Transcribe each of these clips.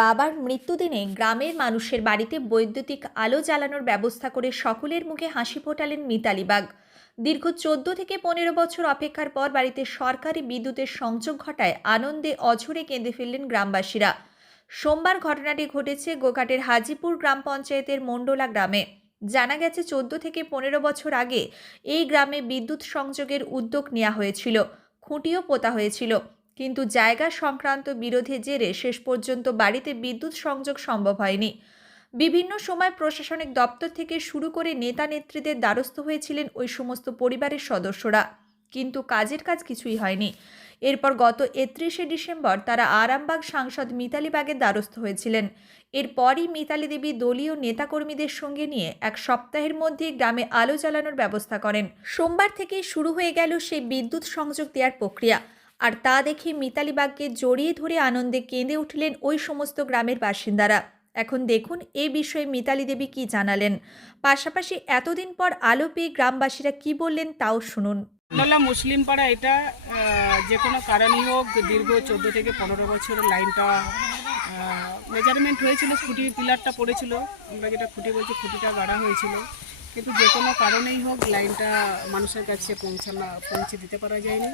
বাবার মৃত্যুদিনে গ্রামের মানুষের বাড়িতে বৈদ্যুতিক আলো জ্বালানোর ব্যবস্থা করে সকলের মুখে হাসি ফোটালেন মিতালি বাগ। দীর্ঘ চোদ্দ থেকে পনেরো বছর অপেক্ষার পর বাড়িতে সরকারি বিদ্যুতের সংযোগ ঘটায় আনন্দে অঝরে কেঁদে ফেললেন গ্রামবাসীরা। সোমবার ঘটনাটি ঘটেছে গোঘাটের হাজিপুর গ্রাম পঞ্চায়েতের মণ্ডলা গ্রামে। জানা গেছে, চোদ্দ থেকে পনেরো বছর আগে এই গ্রামে বিদ্যুৎ সংযোগের উদ্যোগ নেওয়া হয়েছিল, খুঁটিও পোতা হয়েছিল। কিন্তু জায়গা সংক্রান্ত বিরোধের জেরে শেষ পর্যন্ত বাড়িতে বিদ্যুৎ সংযোগ সম্ভব হয়নি। বিভিন্ন সময় প্রশাসনিক দপ্তর থেকে শুরু করে নেতা নেত্রীদের দ্বারস্থ হয়েছিলেন ওই সমস্ত পরিবারের সদস্যরা। কিন্তু কাজের কাজ কিছুই হয়নি। এরপর গত একত্রিশে ডিসেম্বর তারা আরামবাগ সাংসদ মিতালি বাগের দ্বারস্থ হয়েছিলেন। এরপরই মিতালি দেবী দলীয় নেতাকর্মীদের সঙ্গে নিয়ে এক সপ্তাহের মধ্যে গ্রামে আলো জ্বালানোর ব্যবস্থা করেন। সোমবার থেকেই শুরু হয়ে গেল সেই বিদ্যুৎ সংযোগ দেওয়ার প্রক্রিয়া। আর তা দেখে মিতালি বাগকে জড়িয়ে ধরে আনন্দে কেঁদে উঠলেন ওই সমস্ত গ্রামের বাসিন্দারা। এখন দেখুন এ বিষয়ে মিতালি দেবী কি জানালেন। পাশাপাশি এতদিন পর আলো পেয়ে গ্রামবাসীরা কি বললেন তাও শুনুন। মুসলিম পাড়া এটা যে কোনো কারণই হোক দীর্ঘ চোদ্দ থেকে পনেরো বছর লাইনটা মেজারমেন্ট হয়েছিল, খুঁটি পিলারটা পড়েছিল। আমরা যেটা খুঁটি বলছি, খুঁটিটা গাড়া হয়েছিল। কিন্তু যে কোনো কারণেই হোক লাইনটা মানুষের কাছে পৌঁছানো, পৌঁছে দিতে পারা যায়নি।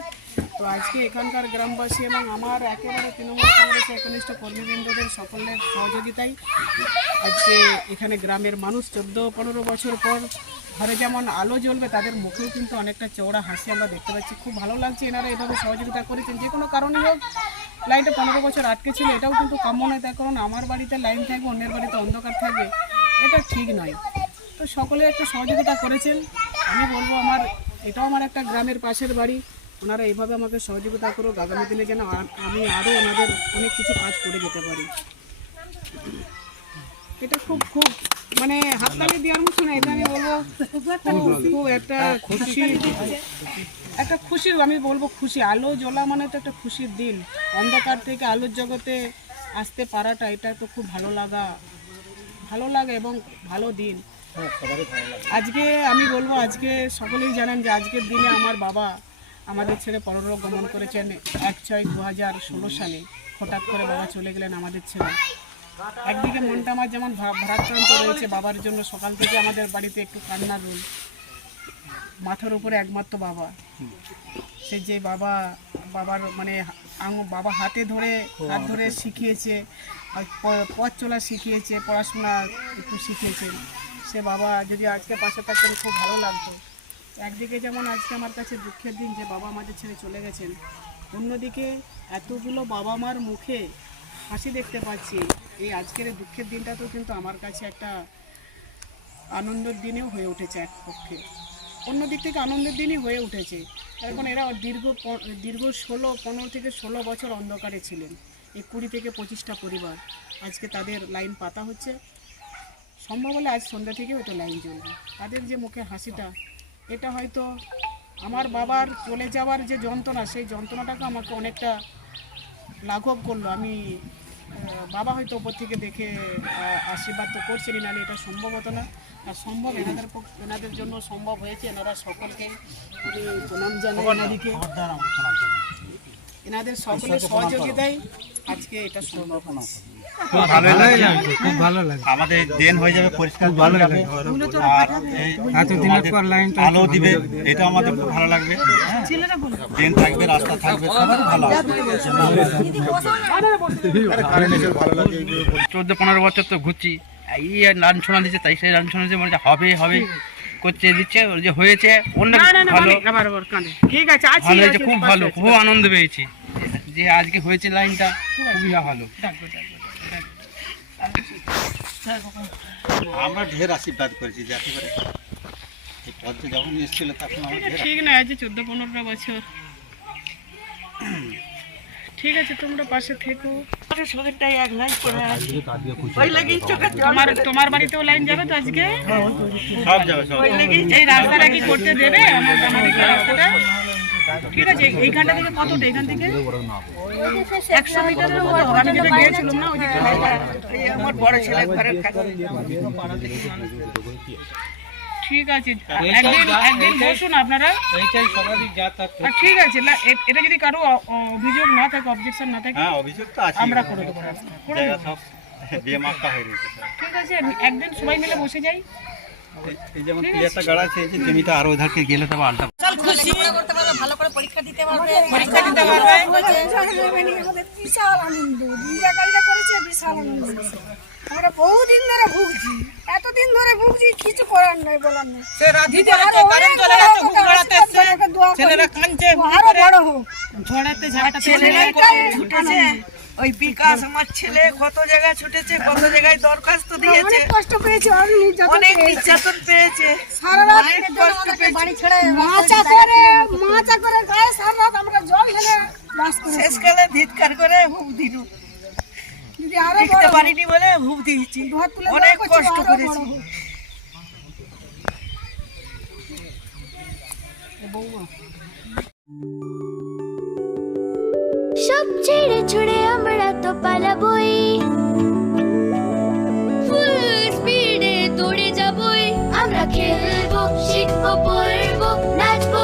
তো আজকে এখানকার গ্রামবাসী এবং আমার একেবারে তৃণমূল কংগ্রেস একনিষ্ঠ কর্মীবৃন্দদের সকলের সহযোগিতায় আজকে এখানে গ্রামের মানুষ চোদ্দ পনেরো বছর পর ঘরে যেমন আলো জ্বলবে, তাদের মুখেও কিন্তু অনেকটা চওড়া হাসি আমরা দেখতে পাচ্ছি। খুব ভালো লাগছে এনারা এভাবে সহযোগিতা করেছেন। যে কোনো কারণেই হোক, লাইনটা পনেরো বছর আটকে ছিল, এটাও কিন্তু কাম্য নয়। তার কারণ আমার বাড়িতে লাইন থাকবে, অন্যের বাড়িতে অন্ধকার থাকবে, এটা ঠিক নয়। তো সকলে একটা সহযোগিতা করেছেন। আমি বলব আমার, এটাও আমার একটা গ্রামের পাশের বাড়ি। ওনারা এইভাবে আমাকে সহযোগিতা করুক, আগামী দিনে যেন আমি আরও ওনাদের অনেক কিছু কাজ করে যেতে পারি। এটা খুব খুব মানে হাততালি দেওয়ার মতো না, এটা আমি বলব খুব একটা খুশি। একটা খুশির, আমি বলব খুশি। আলো জ্বলা মানে তো একটা খুশির দিন। অন্ধকার থেকে আলোর জগতে আসতে পারাটা, এটা তো খুব ভালো লাগা, ভালো লাগে এবং ভালো দিন। আজকে আমি বলব, আজকে সকলেই জানেন যে আজকের দিনে আমার বাবা আমাদের ছেড়ে পরলোক গমন করেছেন এক ছয় দু হাজার ষোলো সালে। হঠাৎ করে বাবা চলে গেলেন আমাদের ছেলে একদিকে মনটা আমার যেমন ভারাক্রান্ত রয়েছে বাবার জন্য, সকাল থেকে আমাদের বাড়িতে একটু কান্না রোল। মাথার উপরে একমাত্র বাবা। সে যে বাবা, বাবার মানে বাবা হাতে ধরে, হাত ধরে শিখিয়েছে পথ চলা শিখিয়েছে, পড়াশোনা একটু শিখিয়েছেন সে বাবা যদি আজকে পাশে থাকতেন, খুব ভালো লাগতো। একদিকে যেমন আজকে আমার কাছে দুঃখের দিন যে বাবা আমাদের ছেড়ে চলে গেছেন, অন্যদিকে এতগুলো বাবা মার মুখে হাসি দেখতে পাচ্ছি। এই আজকের এই দুঃখের দিনটা তো কিন্তু আমার কাছে একটা আনন্দের দিনেও হয়ে উঠেছে এক পক্ষে। অন্য দিক থেকে আনন্দের দিনই হয়ে উঠেছে। এখন এরা দীর্ঘ দীর্ঘ ষোলো, পনেরো থেকে ষোলো বছর অন্ধকারে ছিলেন। এই কুড়ি থেকে পঁচিশটা পরিবার। আজকে তাদের লাইন পাতা হচ্ছে। সম্ভব হলে আজ সন্ধ্যা থেকে হয়তো লাইন জ্বলবে। তাদের যে মুখে হাসিটা এটা হয়তো আমার বাবার চলে যাওয়ার যে যন্ত্রণা সেই যন্ত্রণাটাকে আমাকে অনেকটা লাঘব করল। আমি বাবা হয়তো ওপর থেকে দেখে আশীর্বাদ তো করছেনই নাহলে এটা সম্ভব হতো না। আর সম্ভব এনাদের পক্ষ- এনাদের জন্য সম্ভব হয়েছে এনারা সকলকে আমি প্রণাম জানাই এনাদিকে এনাদের সকলের সহযোগিতায় আজকে এটা সম্ভব হয়েছে। খুব ভালোই লাগছে খুব ভালো লাগে আমাদের ড্রেন হয়ে যাবে পরিষ্কার ভালো লাগে আর এই পর লাইনটা আলো দিবে এটা আমাদের খুব ভালো লাগবে। ড্রেন থাকবে রাস্তা থাকবে সবার ভালো চোদ্দ পনেরো বছর তো ঘুরছি। এই রান শোনা দিচ্ছে তাই সেই রান শোনা দিচ্ছে মনে হবে হবে। করছে দিচ্ছে যে হয়েছে অনেক ভালো। ঠিক আছে ভালো হয়েছে খুব ভালো খুব আনন্দ পেয়েছি। যে আজকে হয়েছে লাইনটা খুবই ভালো। আমরা ঢের আশীর্বাদ করেছি যে একেবারে এই পদ্মে যখন এসেছিল তখন আমরা ঠিক না আছে চোদ্দ পনেরো বছর। ঠিক আছে তোমরা পাশে থেকো। তোমার তোমার বাড়িতেও লাইন যাবে তো আজকে? সব যাবে সব এই রাস্তাটা কি করতে দেবে? আমার রাস্তাটা? ঠিক আছে এইখানটা থেকে কতটা এখান থেকে একশো মিটারের মতো আমি যেটা গিয়েছিলাম না ওই দিকে আমার বড় ছেলে ঘরের ঠিক আছে একদিন একদিন বসুন আপনারা এইটাই সবারই যা তার আর ঠিক আছে না এ- এটা যদি কারও অ- অ- অভিযোগ না থাকে অবজেকশন না থাকে হ্যাঁ অভিযোগ তো আছে আমরা করে দেবো রাস্তা। করে জায়গা দেবো। সব বেমাক্কা হয়ে রয়েছে স্যার। ঠিক আছে একদিন সবাই মিলে বসে যাই এই- এই যেমন প্লেয়ারটা গাড়া আছে এই যে জমিটা আরও ওধারকে গেলে তবে আলটা পরীক্ষা দিতে পারবে। বিশাল আনন্দ কাজটা করেছে বিশাল আনন্দ। আমরা বহুদিন ধরে ভুগছি এতদিন ধরে ভুগছি কিছু করার নাই বলার নাই। করে, করি। ও আরও বড় হোক। ঝড়াতে ঝাড়াতে এটাই ছুটেছে। ওই বিকাশ আমার ছেলে কত জায়গায় ছুটেছে কত জায়গায় দরখাস্ত দিয়েছে। অনেক কষ্ট পেয়েছি অনেক নির্যাতন অনেক নির্যাতন পেয়েছে। সারা রাত কষ্ট পেয়েছি। মাচা করে মাচা করে গায়ে সারা রাত আমরা জল ঢেলে বাস করেছি। শেষকালে ধিৎকার করে দিদি আরও দেখতে পারিনি বলে হুক দিয়েছি। অনেক কষ্ট করেছি। হোক। পালাবই। স্পিডে দৌড়ে যাবই। আমরা খেলব, শিখব, পড়ব, নাচবো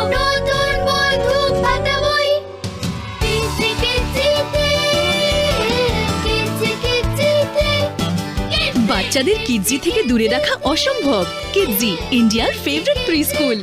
বাচ্চাদের কিডজি থেকে দূরে রাখা অসম্ভব। কিডজি ইন্ডিয়ার ফেভারিট প্রি স্কুল